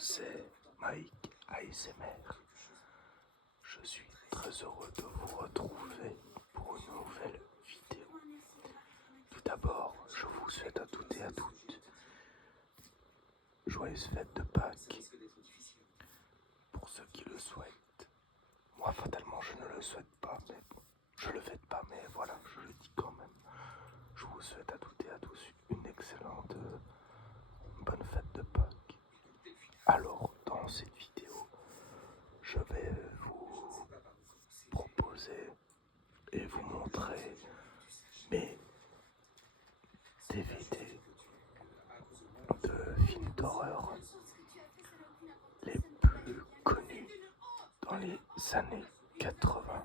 c'est Mike ASMR. Je suis très heureux de vous retrouver pour une nouvelle vidéo. Tout d'abord, je vous souhaite à toutes et à toutes joyeuses fêtes de Pâques. Pour ceux qui le souhaitent. Moi, fatalement, je ne le souhaite pas, mais je le fête pas, mais voilà, je le dis quand même. Je vous souhaite à toutes et à tous une excellente bonne fête de Pâques. Alors, dans cette vidéo, je vais vous proposer et vous montrer mes DVD de films d'horreur les plus connus dans les années 80.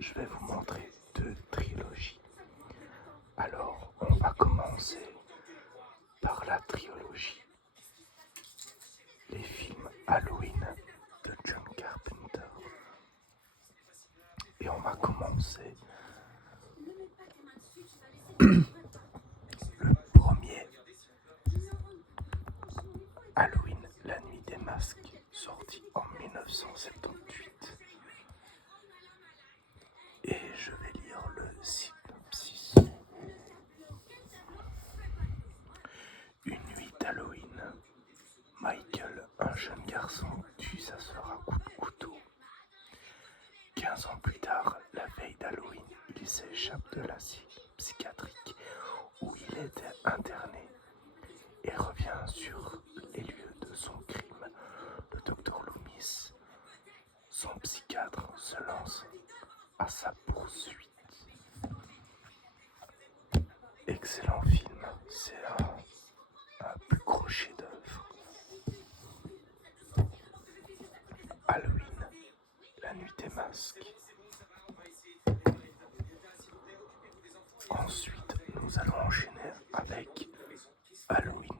Je vais vous montrer 2 trilogies. Alors, on va commencer par la trilogie. Les films Halloween de John Carpenter. Et on va commencer le premier, Halloween, la nuit des masques, sorti en 1978. Et je vais lire le synopsis. Une nuit d'Halloween, Michael, un jeune garçon, tue sa sœur à coups de couteau. 15 ans plus tard, la veille d'Halloween, il s'échappe de la psychiatrique où il était interné et revient sur les lieux de son crime. Le docteur Loomis, son psychiatre, se lance à sa poursuite. Excellent film, c'est un plus gros chef-d'œuvre. Halloween, la nuit des masques. Ensuite, nous allons enchaîner avec Halloween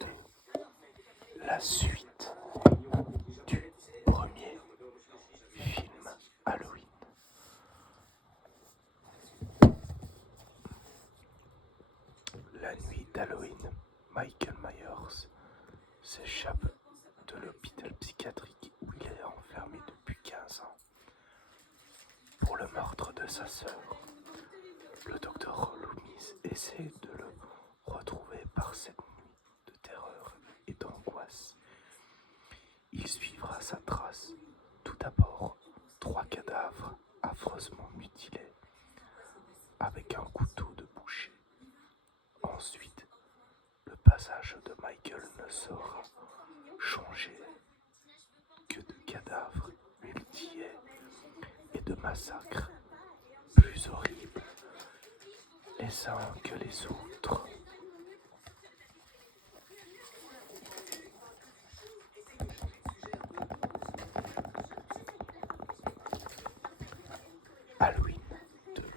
2, la suite du premier film Halloween. La nuit d'Halloween, Michael Myers s'échappe de l'hôpital psychiatrique où il est enfermé depuis 15 ans pour le meurtre de sa sœur. Le docteur Loomis essaie de le retrouver par cette nuit de terreur et d'angoisse. Il suivra sa trace. Tout d'abord, 3 cadavres affreusement mutilés avec un couteau de boucher. Ensuite, le passage de Michael ne sera changé que de cadavres mutilés et de massacres plus horribles les uns que les autres. Halloween 2.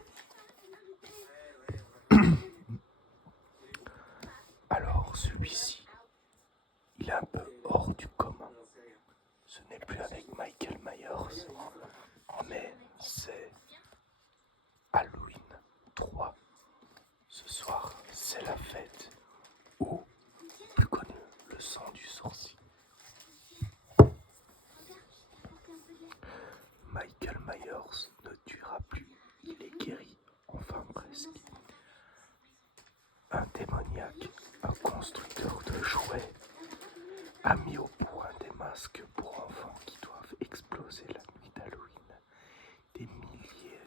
Alors celui-ci, il est un peu hors du commun. Ce n'est plus avec Michael Myers, mais c'est Halloween 3. Ce soir, c'est la fête, ou plus connu, le sang du sorcier. Michael Myers ne tuera plus, il est guéri, enfin presque. Un démoniaque, un constructeur de jouets, a mis au point des masques pour enfants qui doivent exploser la nuit d'Halloween. Des milliers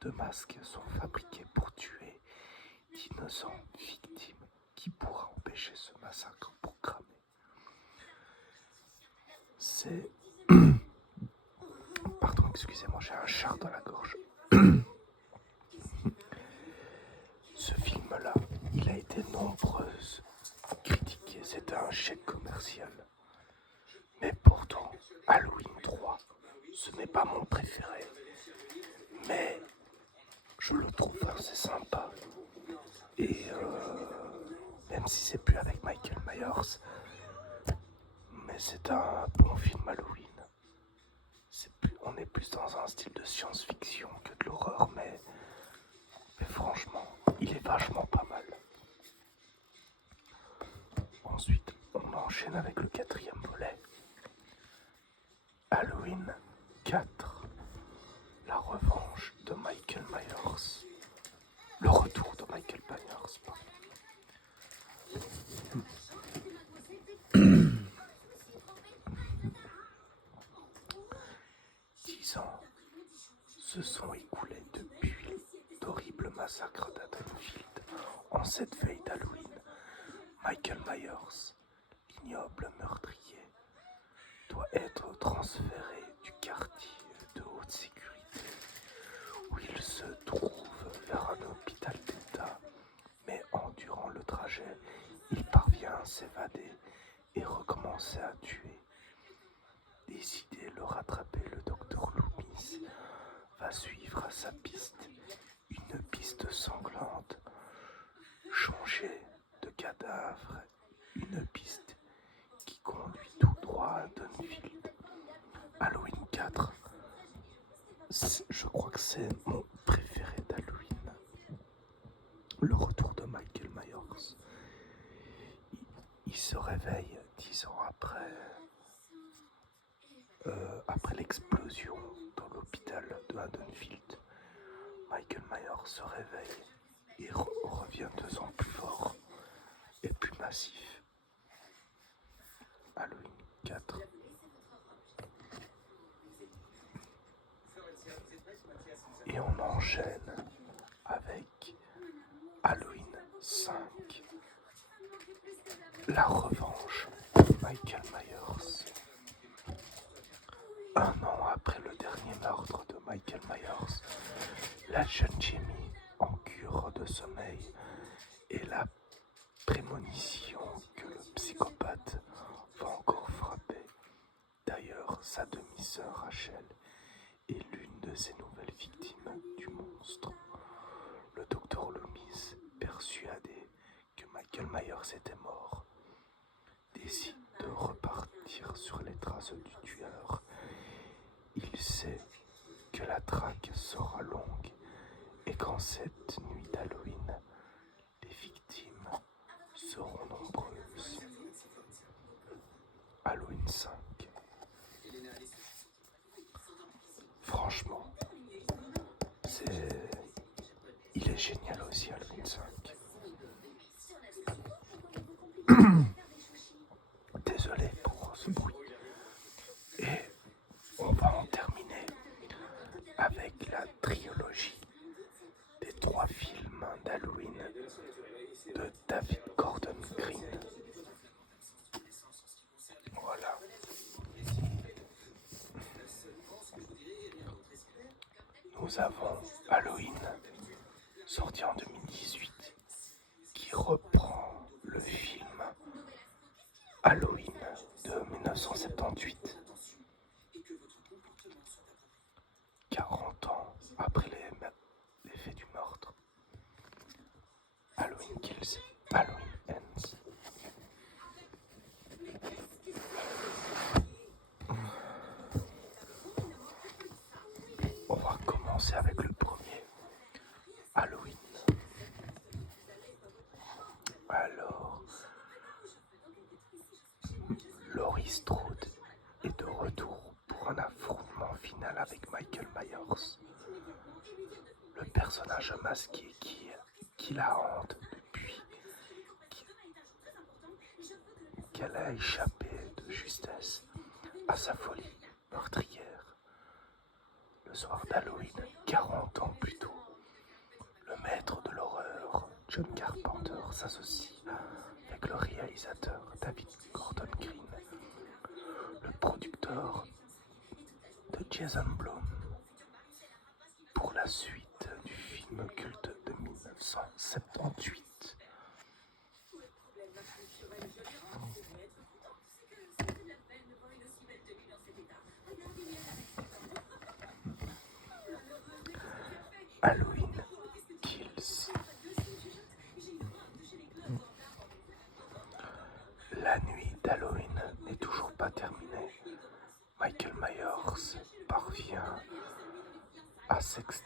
de masques sont fabriqués pour tuer d'innocents victimes. Qui pourra empêcher ce massacre pour cramer? C'est... Pardon, excusez-moi, j'ai un chat dans la gorge. Ce film-là, il a été nombreux critiqué. C'était un chèque commercial. Mais pourtant, Halloween 3, ce n'est pas mon préféré. Mais je le trouve assez sympa. Et même si c'est plus avec Michael Myers, mais c'est un bon film Halloween. On est plus dans un style de science-fiction que de l'horreur, mais franchement, il est vachement pas mal. Ensuite, on enchaîne enchaîne avec le quatrième volet. Halloween 4. La revanche de Michael Myers. Le retour de Michael Myers. Pardon. 10 ans se sont écoulés depuis d'horribles massacres d'Haddonfield. En cette veille d'Halloween, Michael Myers, l'ignoble meurtrier, doit être transféré du quartier de haute sécurité où il se trouve vers un hôpital d'État. Mais durant le trajet, il parvient à s'évader et recommencer à tuer. Décidé de le rattraper, le docteur Loomis va suivre à sa piste une piste sanglante, changer de cadavre, une piste qui conduit tout droit à Dunfield. Halloween 4, je crois que c'est mon préféré d'Halloween. Le retour de Michael Myers. Il se réveille 10 ans après l'explosion dans l'hôpital de Haddonfield. Michael Myers se réveille et revient 2 ans plus fort et plus massif. Halloween 4. Et on enchaîne avec Halloween 5. La revanche de Michael Myers. 1 an après le dernier meurtre de Michael Myers, la jeune Jamie, en cure de sommeil, et la prémonition que le psychopathe va encore frapper. D'ailleurs, sa demi-sœur Rachel est l'une de ses nouvelles victimes du monstre. Le docteur Loomis, persuadé que Michael Myers était mort, décide de repartir sur les traces du tueur. Il sait que la traque sera longue et qu'en cette nuit d'Halloween, les victimes seront nombreuses. Halloween 5. Franchement, il est génial aussi Halloween 5. Désolé pour ce bruit. Et on va en terminer avec la trilogie des 3 films d'Halloween de David Gordon Green. Voilà. Nous avons Halloween, sorti en 2018, qui reprend le film Halloween de 1978. 40 ans après les faits du meurtre. Halloween Kills, Halloween Ends. On va commencer avec le premier, Halloween. Alors, Laurie Strode est de retour pour un affrontement final avec Michael Myers. Le personnage masqué qui la hante depuis qu'elle a échappé de justesse à sa folie meurtrière. Le soir d'Halloween, 40 ans plus tôt, le maître de l'horreur, John Carpenter, s'associe avec le réalisateur David Gordon Green, le producteur de Jason Blum, pour la suite du film culte de 1978. Halloween Kills. La nuit d'Halloween n'est toujours pas terminée. Michael Myers parvient à s'extirper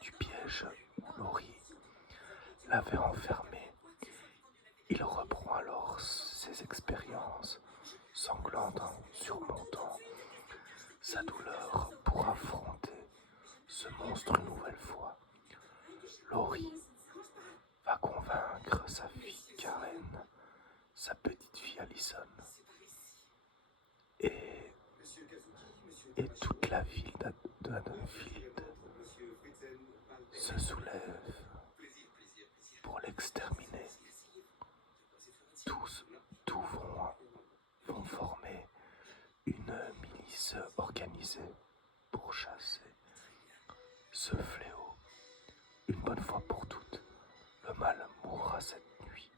du piège où Laurie l'avait enfermé par ses expériences sanglantes en surmontant sa douleur pour affronter ce monstre une nouvelle fois. Laurie va convaincre sa fille Karen, sa petite fille Allison et, et toute la ville de Haddonfield se soulève pour l'exterminer. Tous vont former une milice organisée pour chasser ce fléau. Une bonne fois pour toutes, le mal mourra cette nuit.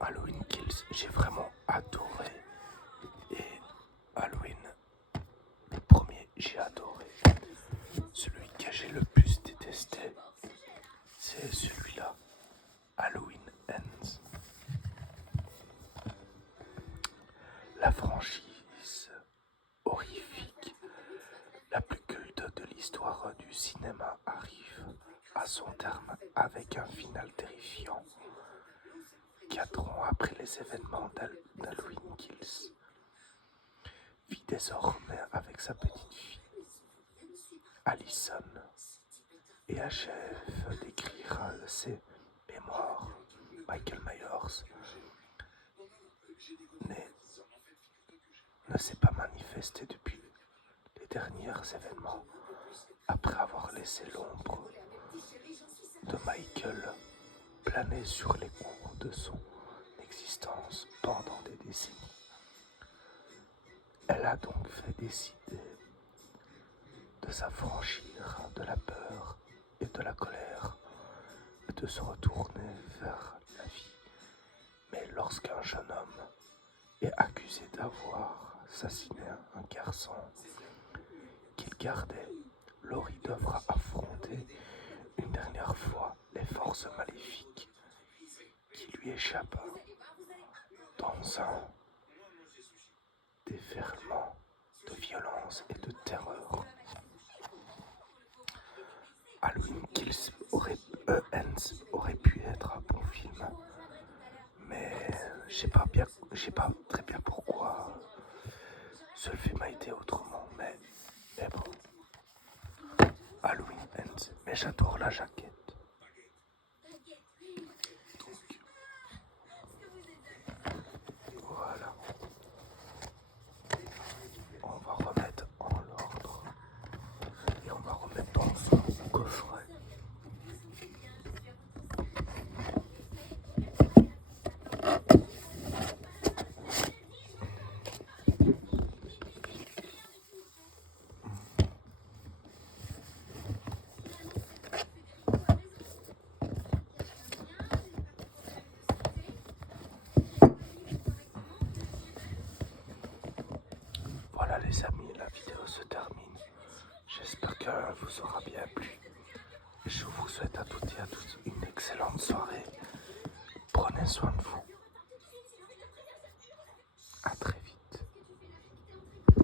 Halloween Kills, j'ai vraiment adoré. Et Halloween, le premier, j'ai adoré. Celui que j'ai le plus détesté, c'est celui-là, Halloween Ends. La franchise horrifique, la plus culte de l'histoire du cinéma arrive à son terme avec un final terrifiant. 4 ans après les événements d'Halloween Kills, vit désormais avec sa petite fille, Allison, et achève d'écrire ses mémoires. Michael Myers ne s'est pas manifesté depuis les derniers événements, après avoir laissé l'ombre de Michael planer sur les cours de son existence pendant des décennies. Elle a donc fait décider de s'affranchir de la peur et de la colère et de se retourner vers la vie. Mais lorsqu'un jeune homme est accusé d'avoir assassiné un garçon qu'il gardait, Laurie devra affronter une dernière fois les forces maléfiques qui lui échappent dans un déferlement de violence et de terreur. Halloween Kills Ends aurait pu être un bon film, mais je sais pas très bien pourquoi ce film a été autrement, mais bon. Halloween Ends, mais j'adore la jaquette. Donc, voilà. On va remettre en l'ordre et on va remettre dans son coffret. Voilà les amis, la vidéo se termine. J'espère qu'elle vous aura bien plu. Je vous souhaite à toutes et à tous une excellente soirée. Prenez soin de vous. À très